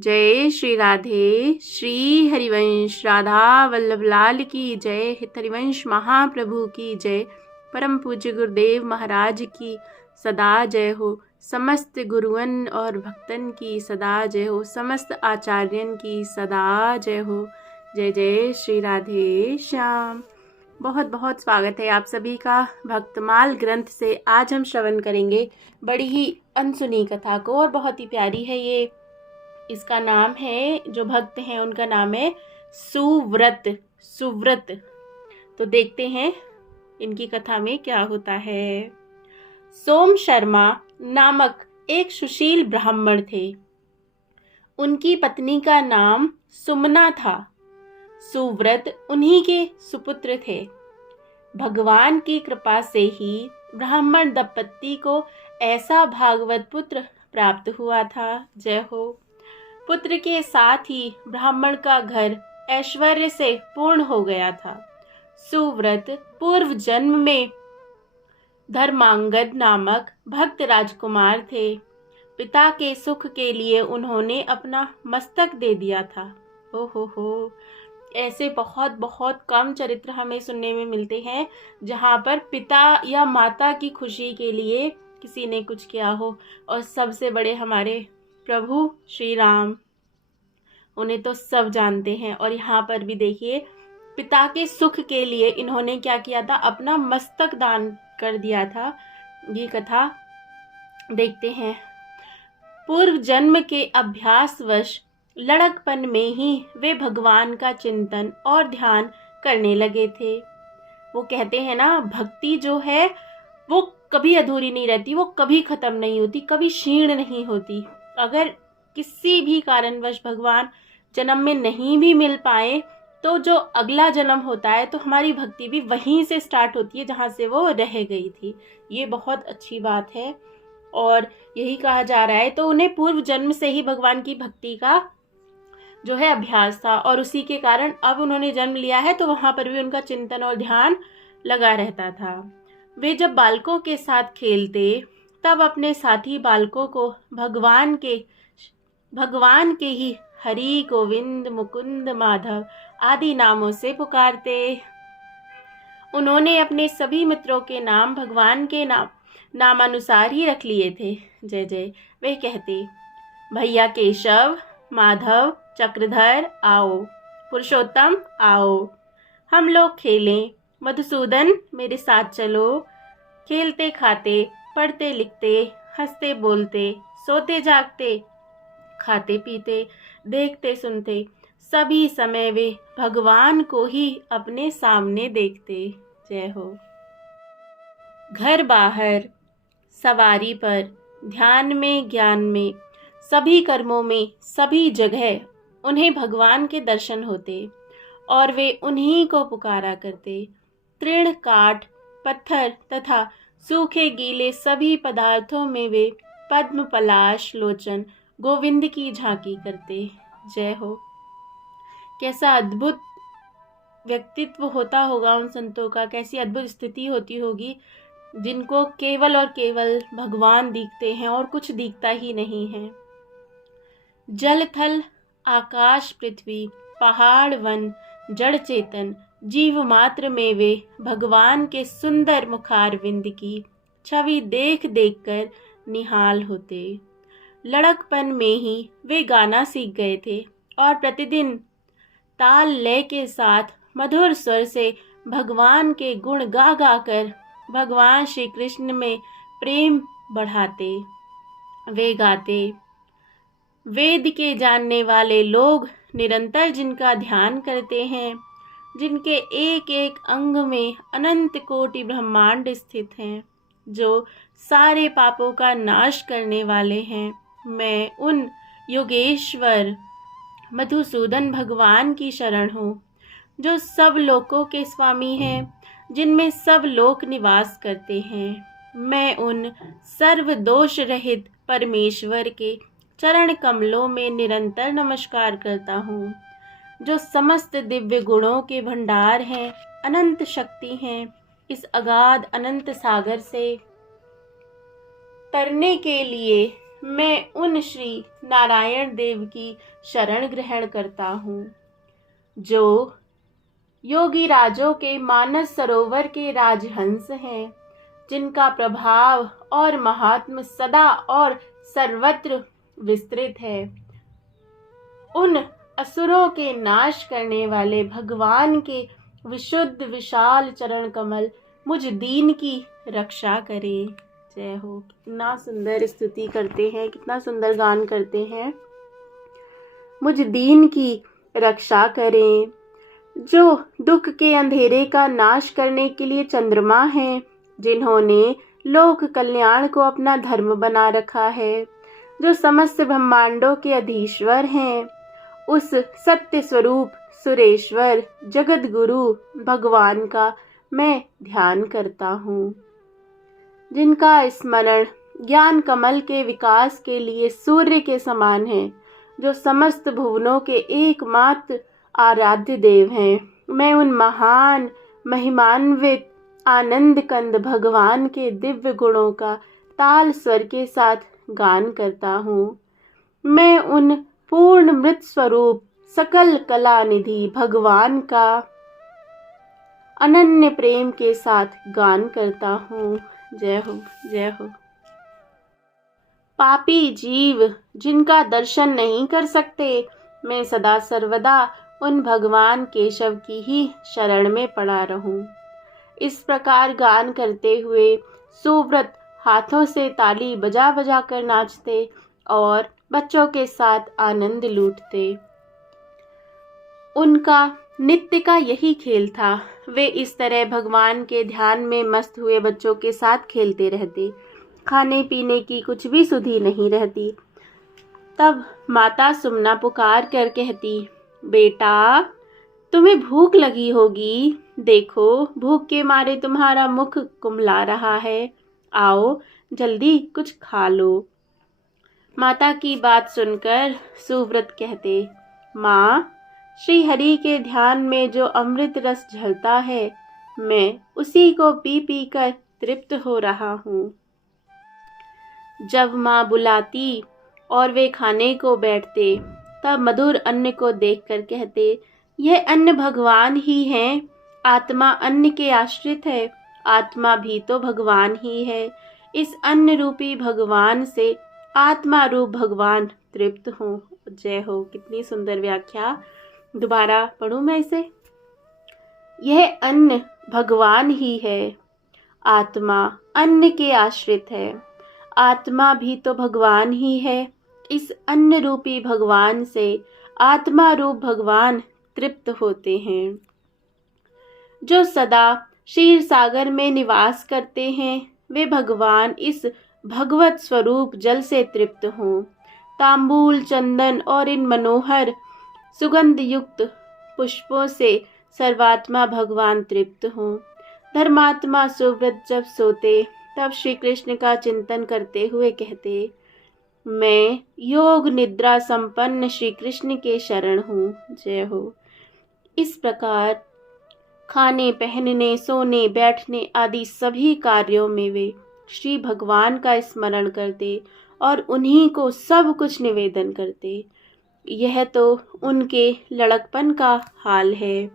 जय श्री राधे। श्री हरिवंश राधा वल्लभ लाल की जय। हित हरिवंश महाप्रभु की जय। परम पूज्य गुरुदेव महाराज की सदा जय हो। समस्त गुरुअन और भक्तन की सदा जय हो। समस्त आचार्यन की सदा जय हो। जय जय श्री राधे श्याम। बहुत बहुत स्वागत है आप सभी का भक्तमाल ग्रंथ से। आज हम श्रवण करेंगे बड़ी ही अनसुनी कथा को और बहुत ही प्यारी है ये। इसका नाम है, जो भक्त हैं उनका नाम है सुव्रत। सुव्रत। तो देखते हैं इनकी कथा में क्या होता है। सोम शर्मा नामक एक सुशील ब्राह्मण थे। उनकी पत्नी का नाम सुमना था। सुव्रत उन्हीं के सुपुत्र थे। भगवान की कृपा से ही ब्राह्मण दंपत्ति को ऐसा भागवत पुत्र प्राप्त हुआ था। जय हो। पुत्र के साथ ही ब्राह्मण का घर ऐश्वर्य से पूर्ण हो गया था। सुव्रत पूर्व जन्म में धर्मांगद नामक भक्त राजकुमार थे। पिता के सुख के लिए उन्होंने अपना मस्तक दे दिया था। हो, ऐसे बहुत बहुत कम चरित्र हमें सुनने में मिलते हैं जहाँ पर पिता या माता की खुशी के लिए किसी ने कुछ किया हो। और सबसे बड़े हमारे प्रभु श्री राम, उन्हें तो सब जानते हैं। और यहाँ पर भी देखिए, पिता के सुख के लिए इन्होंने क्या किया था, अपना मस्तक दान कर दिया था। ये कथा देखते हैं। पूर्व जन्म के अभ्यासवश लड़कपन में ही वे भगवान का चिंतन और ध्यान करने लगे थे। वो कहते हैं ना, भक्ति जो है वो कभी अधूरी नहीं रहती, वो कभी खत्म नहीं होती, कभी क्षीण नहीं होती। अगर किसी भी कारणवश भगवान जन्म में नहीं भी मिल पाए तो जो अगला जन्म होता है तो हमारी भक्ति भी वहीं से स्टार्ट होती है जहाँ से वो रह गई थी। ये बहुत अच्छी बात है और यही कहा जा रहा है। तो उन्हें पूर्व जन्म से ही भगवान की भक्ति का जो है अभ्यास था और उसी के कारण अब उन्होंने जन्म लिया है तो वहाँ पर भी उनका चिंतन और ध्यान लगा रहता था। वे जब बालकों के साथ खेलते तब अपने साथी बालकों को भगवान के ही हरि, गोविंद, मुकुंद, माधव आदि नामों से पुकारते। उन्होंने अपने सभी मित्रों के नाम भगवान के नामानुसार ही रख लिए थे। जय जय। वे कहते, भैया केशव, माधव, चक्रधर आओ, पुरुषोत्तम आओ, हम लोग खेलें। मधुसूदन मेरे साथ चलो। खेलते खाते, पढ़ते लिखते, हंसते बोलते, सोते जागते, खाते पीते, देखते सुनते, सभी समय वे भगवान को ही अपने सामने देखते। जय हो। घर बाहर, सवारी पर, ध्यान में, ज्ञान में, सभी कर्मों में, सभी जगह उन्हें भगवान के दर्शन होते और वे उन्हीं को पुकारा करते। तृण, काठ, पत्थर तथा सूखे गीले सभी पदार्थों में वे पद्म पलाश लोचन गोविंद की झांकी करते। जय हो। कैसा अद्भुत व्यक्तित्व होता होगा उन संतों का, कैसी अद्भुत स्थिति होती होगी जिनको केवल और केवल भगवान दिखते हैं और कुछ दिखता ही नहीं है। जल थल आकाश पृथ्वी पहाड़ वन जड़ चेतन जीव मात्र में वे भगवान के सुंदर मुखारविंद की छवि देख देख कर निहाल होते। लड़कपन में ही वे गाना सीख गए थे और प्रतिदिन ताल लय के साथ मधुर स्वर से भगवान के गुण गा गा कर भगवान श्री कृष्ण में प्रेम बढ़ाते। वे गाते, वेद के जानने वाले लोग निरंतर जिनका ध्यान करते हैं, जिनके एक एक अंग में अनंत कोटि ब्रह्मांड स्थित हैं, जो सारे पापों का नाश करने वाले हैं, मैं उन योगेश्वर मधुसूदन भगवान की शरण हूँ, जो सब लोकों के स्वामी हैं, जिनमें सब लोक निवास करते हैं। मैं उन सर्व दोष रहित परमेश्वर के चरण कमलों में निरंतर नमस्कार करता हूँ, जो समस्त दिव्य गुणों के भंडार हैं, अनंत शक्ति हैं। इस अगाध अनंत सागर से तरने के लिए मैं उन श्री नारायण देव की शरण ग्रहण करता हूँ, जो योगी राजों के मानस सरोवर के राजहंस हैं, जिनका प्रभाव और महात्म सदा और सर्वत्र विस्तृत है। उन असुरों के नाश करने वाले भगवान के विशुद्ध विशाल चरण कमल मुझ दीन की रक्षा करे। जय हो। कितना सुंदर स्तुति करते हैं, कितना सुंदर गान करते हैं। मुझ दीन की रक्षा करें, जो दुख के अंधेरे का नाश करने के लिए चंद्रमा है, जिन्होंने लोक कल्याण को अपना धर्म बना रखा है, जो समस्त ब्रह्मांडों के अधीश्वर हैं, उस सत्य स्वरूप सुरेश्वर जगत गुरु भगवान का मैं ध्यान करता हूँ, जिनका स्मरण ज्ञान कमल के विकास के लिए सूर्य के समान है, जो समस्त भुवनों के एकमात्र आराध्य देव हैं। मैं उन महान महिमान्वित आनंद कंद भगवान के दिव्य गुणों का ताल स्वर के साथ गान करता हूँ। मैं उन पूर्ण मृत स्वरूप सकल कला निधि भगवान का अनन्य प्रेम के साथ गान करता हूँ। जय हो, जय हो। पापी जीव जिनका दर्शन नहीं कर सकते, मैं सदा सर्वदा उन भगवान केशव की ही शरण में पड़ा रहूं। इस प्रकार गान करते हुए सुव्रत हाथों से ताली बजा बजा कर नाचते और बच्चों के साथ आनंद लूटते। उनका नित्य का यही खेल था। वे इस तरह भगवान के ध्यान में मस्त हुए बच्चों के साथ खेलते रहते। खाने पीने की कुछ भी सुधि नहीं रहती। तब माता सुमना पुकार कर कहती, बेटा तुम्हें भूख लगी होगी, देखो भूख के मारे तुम्हारा मुख कुम्हला रहा है, आओ जल्दी कुछ खा लो। माता की बात सुनकर सुव्रत कहते, माँ, श्री हरि के ध्यान में जो अमृत रस झलता है, मैं उसी को पी पी कर तृप्त हो रहा हूँ। जब माँ बुलाती और वे खाने को बैठते, तब मधुर अन्न को देखकर कहते, यह अन्न भगवान ही हैं। आत्मा अन्न के आश्रित है, आत्मा भी तो भगवान ही है। इस अन्न रूपी भगवान से आत्मा रूप भगवान तृप्त हो। जय हो। कितनी सुंदर व्याख्या। दोबारा पढ़ूं मैं इसे। यह अन्न भगवान ही है, आत्मा अन्न के आश्रित है, आत्मा भी तो भगवान ही है। इस अन्न रूपी भगवान से आत्मा रूप भगवान तृप्त होते हैं। जो सदा क्षीर सागर में निवास करते हैं, वे भगवान इस भगवत स्वरूप जल से तृप्त हों। तांबूल, चंदन और इन मनोहर सुगंध युक्त पुष्पों से सर्वात्मा भगवान तृप्त हों। धर्मात्मा सुव्रत जब सोते, तब श्री कृष्ण का चिंतन करते हुए कहते, मैं योग निद्रा संपन्न श्री कृष्ण के शरण हूँ। जय हो। इस प्रकार खाने, पहनने, सोने, बैठने आदि सभी कार्यों में वे श्री भगवान का स्मरण करते और उन्हीं को सब कुछ निवेदन करते। यह तो उनके लड़कपन का हाल है।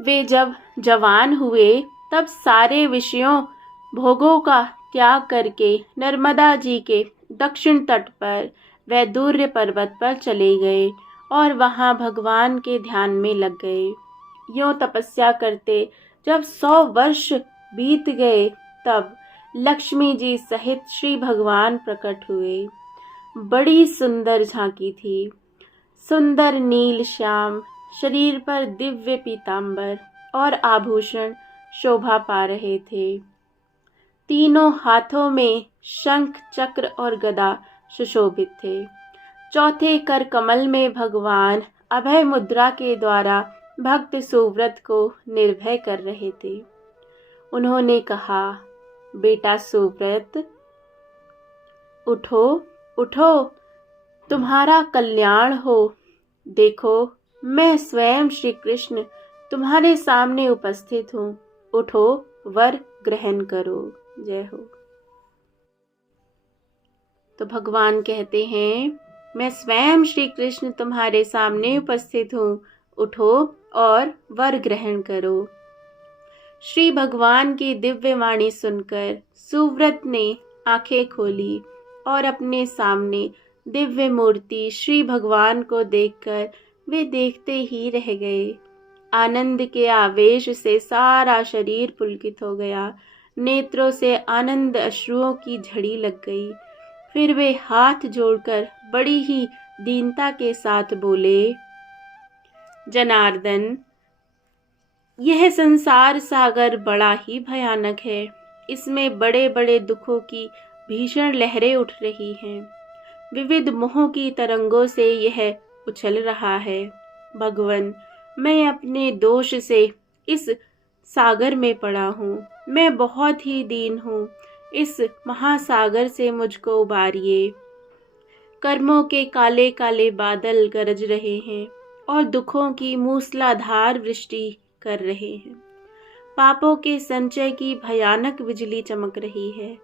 वे जब जवान हुए, तब सारे विषयों भोगों का त्याग करके नर्मदा जी के दक्षिण तट पर वैदुर्य पर्वत पर चले गए और वहां भगवान के ध्यान में लग गए। यूं तपस्या करते जब 100 वर्ष बीत गए, तब लक्ष्मी जी सहित श्री भगवान प्रकट हुए। बड़ी सुंदर झांकी थी। सुंदर नील श्याम शरीर पर दिव्य पीतांबर और आभूषण शोभा पा रहे थे। तीनों हाथों में शंख, चक्र और गदा सुशोभित थे। चौथे कर कमल में भगवान अभय मुद्रा के द्वारा भक्त सुव्रत को निर्भय कर रहे थे। उन्होंने कहा, बेटा सुव्रत, उठो उठो, तुम्हारा कल्याण हो। देखो, मैं स्वयं श्री कृष्ण तुम्हारे सामने उपस्थित हूँ। उठो, वर ग्रहण करो। जय हो। तो भगवान कहते हैं, मैं स्वयं श्री कृष्ण तुम्हारे सामने उपस्थित हूँ, उठो और वर ग्रहण करो। श्री भगवान की दिव्य वाणी सुनकर सुव्रत ने आंखें खोली और अपने सामने दिव्य मूर्ति श्री भगवान को देखकर वे देखते ही रह गए। आनंद के आवेश से सारा शरीर पुलकित हो गया, नेत्रों से आनंद अश्रुओं की झड़ी लग गई। फिर वे हाथ जोड़कर बड़ी ही दीनता के साथ बोले, जनार्दन, यह संसार सागर बड़ा ही भयानक है। इसमें बड़े बड़े दुखों की भीषण लहरें उठ रही हैं। विविध मोह की तरंगों से यह उछल रहा है। भगवन, मैं अपने दोष से इस सागर में पड़ा हूँ। मैं बहुत ही दीन हूँ। इस महासागर से मुझको उबारिए। कर्मों के काले काले बादल गरज रहे हैं और दुखों की मूसलाधार वृष्टि कर रहे हैं। पापों के संचय की भयानक बिजली चमक रही है।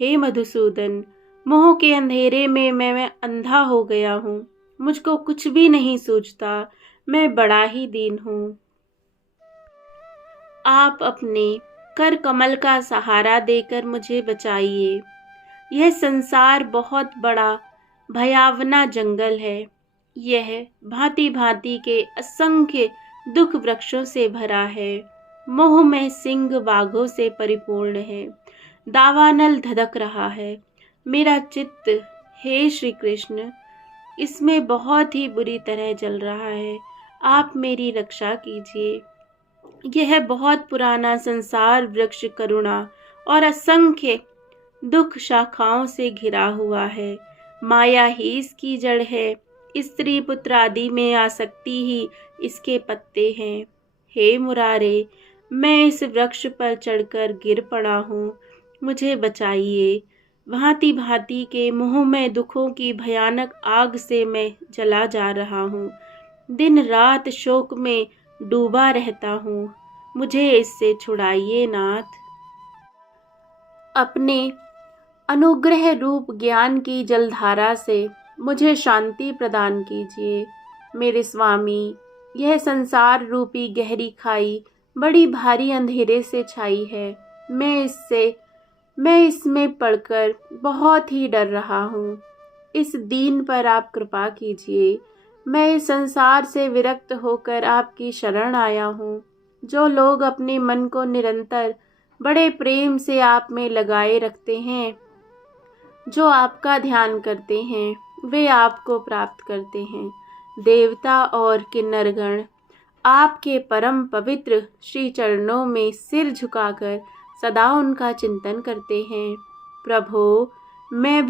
हे मधुसूदन, मोह के अंधेरे में मैं अंधा हो गया हूँ। मुझको कुछ भी नहीं सूझता। मैं बड़ा ही दीन हूँ। आप अपने कर कमल का सहारा देकर मुझे बचाइए। यह संसार बहुत बड़ा भयावना जंगल है। यह भांति भांति के असंख्य दुख वृक्षों से भरा है। मोह में सिंह बाघों से परिपूर्ण है। दावानल धधक रहा है। मेरा चित्त, हे श्री कृष्ण, इसमें बहुत ही बुरी तरह जल रहा है। आप मेरी रक्षा कीजिए। यह बहुत पुराना संसार वृक्ष करुणा और असंख्य दुख शाखाओं से घिरा हुआ है। माया ही इसकी जड़ है। स्त्री पुत्र आदि में आसक्ति ही इसके पत्ते हैं। हे मुरारे, मैं इस वृक्ष पर चढ़कर गिर पड़ा हूँ। मुझे बचाइए। भांति भांति के मोह में दुखों की भयानक आग से मैं जला जा रहा हूँ। दिन रात शोक में डूबा रहता हूँ। मुझे इससे छुड़ाइए नाथ। अपने अनुग्रह रूप ज्ञान की जलधारा से मुझे शांति प्रदान कीजिए। मेरे स्वामी, यह संसार रूपी गहरी खाई बड़ी भारी अंधेरे से छाई है। मैं इसमें पड़कर बहुत ही डर रहा हूँ। इस दीन पर आप कृपा कीजिए। मैं इस संसार से विरक्त होकर आपकी शरण आया हूँ। जो लोग अपने मन को निरंतर बड़े प्रेम से आप में लगाए रखते हैं, जो आपका ध्यान करते हैं, वे आपको प्राप्त करते हैं। देवता और किन्नरगण आपके परम पवित्र श्री चरणों में सिर झुकाकर सदा उनका चिंतन करते हैं। प्रभो, मैं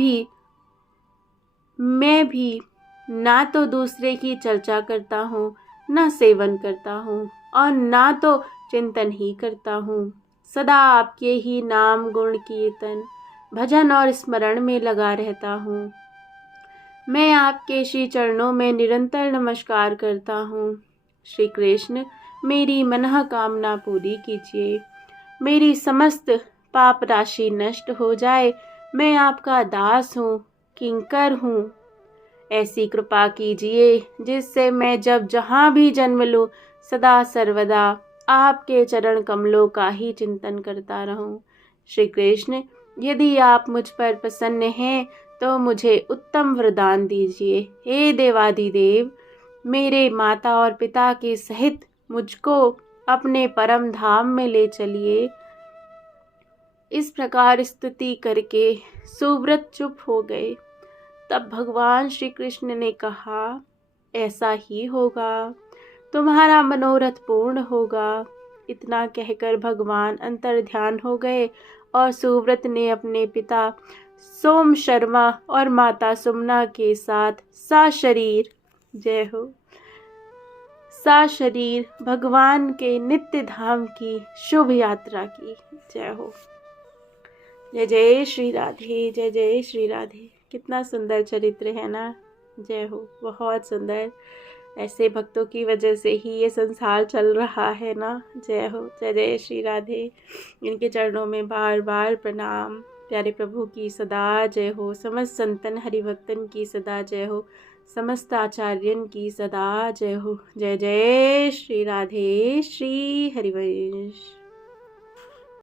भी ना तो दूसरे की चर्चा करता हूँ, ना सेवन करता हूँ और ना तो चिंतन ही करता हूँ। सदा आपके ही नाम गुण कीर्तन भजन और स्मरण में लगा रहता हूँ। मैं आपके श्री चरणों में निरंतर नमस्कार करता हूँ। श्री कृष्ण, मेरी मनः कामना पूरी कीजिए। मेरी समस्त पाप राशि नष्ट हो जाए। मैं आपका दास हूँ, किंकर हूँ। ऐसी कृपा कीजिए जिससे मैं जब जहाँ भी जन्म लूँ सदा सर्वदा आपके चरण कमलों का ही चिंतन करता रहूं। श्री कृष्ण, यदि आप मुझ पर प्रसन्न हैं तो मुझे उत्तम वरदान दीजिए। हे देवादिदेव, मेरे माता और पिता के सहित मुझको अपने परम धाम में ले चलिए। इस प्रकार स्तुति करके सुव्रत चुप हो गए। तब भगवान श्री कृष्ण ने कहा, ऐसा ही होगा, तुम्हारा मनोरथ पूर्ण होगा। इतना कहकर भगवान अंतर्ध्यान हो गए और सुव्रत ने अपने पिता सोम शर्मा और माता सुमना के साथ साशरीर, जय हो, साशरीर भगवान के नित्य धाम की शुभ यात्रा की। जय हो। जय जय श्री राधे, जय जय श्री राधे। कितना सुंदर चरित्र है ना। जय हो, बहुत सुंदर। ऐसे भक्तों की वजह से ही ये संसार चल रहा है ना। जय हो, जय जय श्री राधे। इनके चरणों में बार बार प्रणाम। प्यारे प्रभु की सदा जय हो। समस्त संतन हरिभक्तन की सदा जय हो। समस्त आचार्यन की सदा जय हो। जय जय श्री राधे श्री हरिवंश।